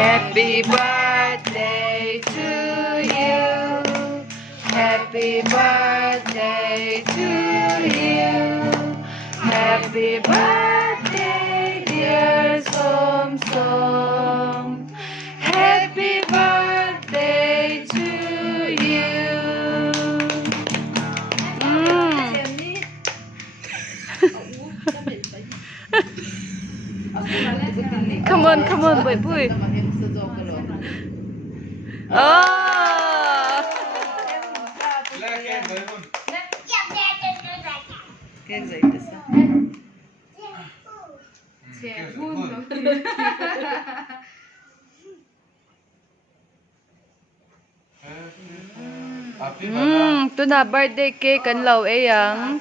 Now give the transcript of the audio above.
Happy birthday to you. Happy birthday to you. Happy birthday, dear Som Som. Happy birthday to you. Come on, Boihtei. Oh! Ito na birthday cake kan law yang.